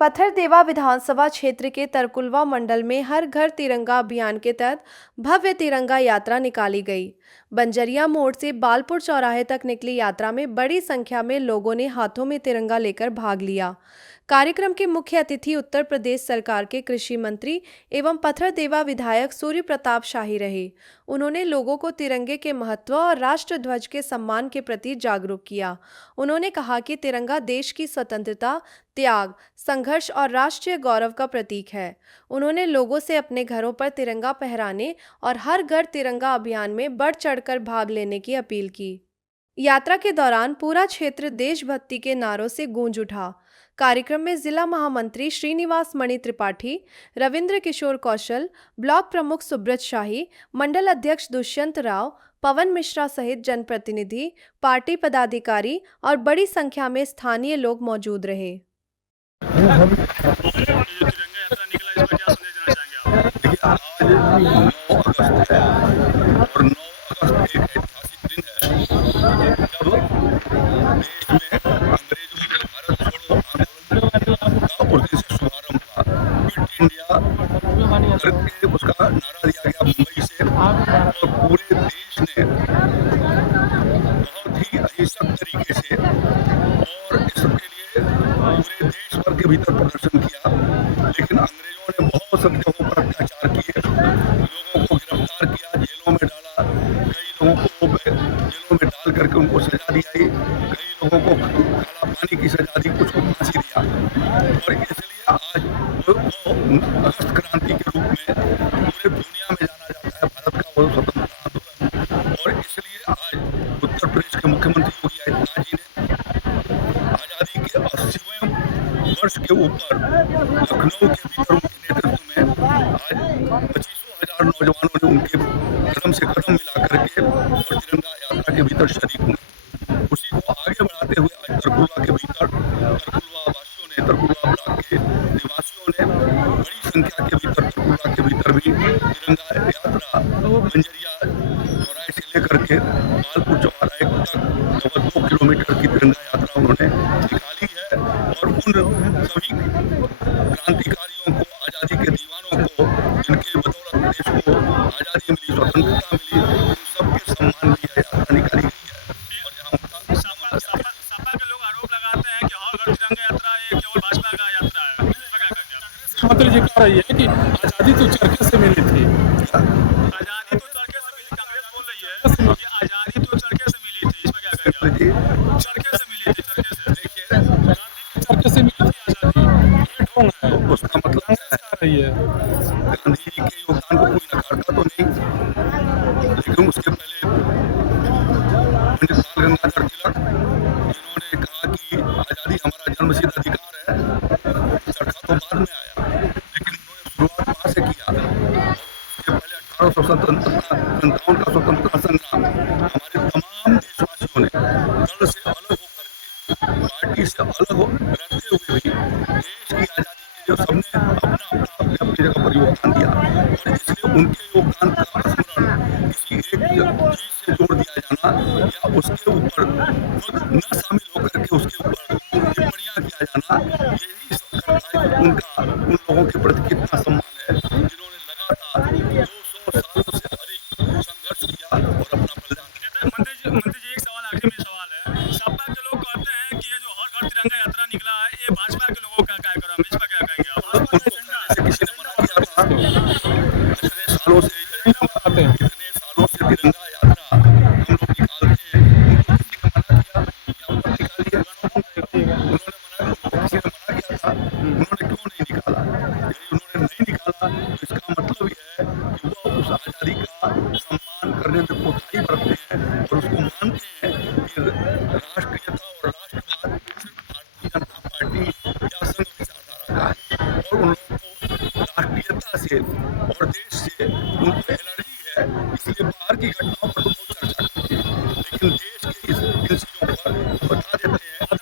पथरदेवा विधानसभा क्षेत्र के तरकुलवा मंडल में हर घर तिरंगा अभियान के तहत भव्य तिरंगा यात्रा निकाली गई। बंजरिया मोड़ से बालपुर चौराहे तक निकली यात्रा में बड़ी संख्या में लोगों ने हाथों में तिरंगा लेकर भाग लिया। कार्यक्रम के मुख्य अतिथि उत्तर प्रदेश सरकार के कृषि मंत्री एवं पथरदेवा विधायक सूर्य प्रताप शाही रहे। उन्होंने लोगों को तिरंगे के महत्व और राष्ट्रध्वज के सम्मान के प्रति जागरूक किया। उन्होंने कहा कि तिरंगा देश की स्वतंत्रता, त्याग, संघर्ष और राष्ट्रीय गौरव का प्रतीक है। उन्होंने लोगों से अपने घरों पर तिरंगा फहराने और हर घर तिरंगा अभियान में बढ़ चढ़कर भाग लेने की अपील की। यात्रा के दौरान पूरा क्षेत्र देशभक्ति के नारों से गूंज उठा। कार्यक्रम में जिला महामंत्री श्रीनिवास मणि त्रिपाठी, रविंद्र किशोर कौशल, ब्लॉक प्रमुख सुब्रत शाही, मंडल अध्यक्ष दुष्यंत राव, पवन मिश्रा सहित जनप्रतिनिधि, पार्टी पदाधिकारी और बड़ी संख्या में स्थानीय लोग मौजूद रहे। करके उसका नारा दिया गया मुंबई से, और पूरे देश ने बहुत ही अहिंसक तरीके से और इसके लिए पूरे देश भर के भीतर प्रदर्शन किया। लेकिन अंग्रेजों ने बहुत सब जगहों पर अत्याचार किए, लोगों को गिरफ्तार किया, जेलों में डाला, कई लोगों को जेलों में डाल करके उनको सजा दिलाई, कई लोगों को काला पानी की सजा दी, कुछ को फांसी दिया। और इसलिए आज वो अगस्त क्रांति के रूप में पूरे दुनिया में जाना जाता है, भारत का वो स्वतंत्रता आंदोलन। और इसलिए आज उत्तर प्रदेश के मुख्यमंत्री योगी आदित्यनाथ जी ने आज़ादी के 80वें वर्ष के ऊपर लखनऊ के भीतर उनके नेतृत्व में आज 25,000 नौजवानों ने उनके कदम से कदम मिला करके और तिरंगा यात्रा के भीतर शरीक हुए। उसी को आगे बढ़ाते हुए आज तरकुलवा के भीतर तरकुलवा वासियों ने, तरकुलवा ब्लॉक के निवासियों ने बड़ी संख्या के भीतर तरकुलवा के भीतर भी तिरंगा यात्रा बंजरिया चौराहे से लेकर के बालपुर चौराहे तक लगभग 2 किलोमीटर की तिरंगा यात्रा उन्होंने निकाली है। और उन सभी क्रांतिकारियों को, आज़ादी के दीवानों को, जिनके बदौलत देश को आज़ादी मिली, स्वतंत्रता मिली, उन सबके सम्मान में यह यात्रा निकाली गई है। और यहाँ सपा के लोग आरोप लगाते हैं कि हर घर तिरंगा यात्रा ये केवल भाजपा का यात्रा है। मुख्यमंत्री जी कह रही है कि आजादी तो चरखे से मिली थी। आजादी तो चरखे से मिली, कांग्रेस बोल रही है कि आजादी तो चरखे से मिली थी। इसमें क्या कहेंगे? चरखे से मिली थी, चरखे से। देखिए, चरखे से मिली थी आजादी, ये ढोंग है। उसका मतलब क्या रही है गांधी जी के योगदान को कोई नकारता तो नहीं, लेकिन उसके पहले पंडित बाल गंगाधर तिलक, जिन्होंने कहा कि आज़ादी हमारा जन्मसिद्ध अधिकार है, चरखा तो बाद में आया, लेकिन उन्होंने शुरुआत वहाँ से किया। उसके पहले 1857 का स्वतंत्रता संग्राम हमारे तमाम देशवासियों ने दल से अलग होकर, पार्टी से अलग रहते हुए भी देश की आज़ादी के लिए सबने अपनी जगह पर योगदान दिया। और इसलिए उनके योगदान का स्मरण किसी एक चीज से जोड़ दिया जाना या उसके ऊपर खुद न शामिल होकर के उसके ऊपर टिप्पणियां किया जाना, यही सब करता है कि उनका उन लोगों के प्रति कितना सम्मान है, जिन्होंने लगातार 200 सालों से अधिक संघर्ष किया और अपना बलिदान दिया। मंत्री जी एक सवाल, आखिरी में सवाल है। सपा के लोग कहते हैं कि ये जो हर घर तिरंगा यात्रा निकला है, ये भाजपा के लोगों का कार्यक्रम है। इस पर क्या कहेंगे आप? उनको करने से किसी ने मना किया था? इतने सालों से तिरंगा यात्रा हम लोग निकालते हैं, उनको किसी ने मना किया या ऊपर निकालिए? उन्होंने मना, किसी ने मना किया था? उन्होंने क्यों नहीं निकाला? यदि उन्होंने नहीं निकाला तो इसका मतलब यह है कि वो उस आज़ादी का सम्मान करने में कोताही बरतते हैं और उसको मानते हैं कि राष्ट्रीयता और राष्ट्रवाद सिर्फ भारतीय जनता पार्टी या संघ विचारधारा का है। और उन लोगों को राष्ट्रीयता से और देश से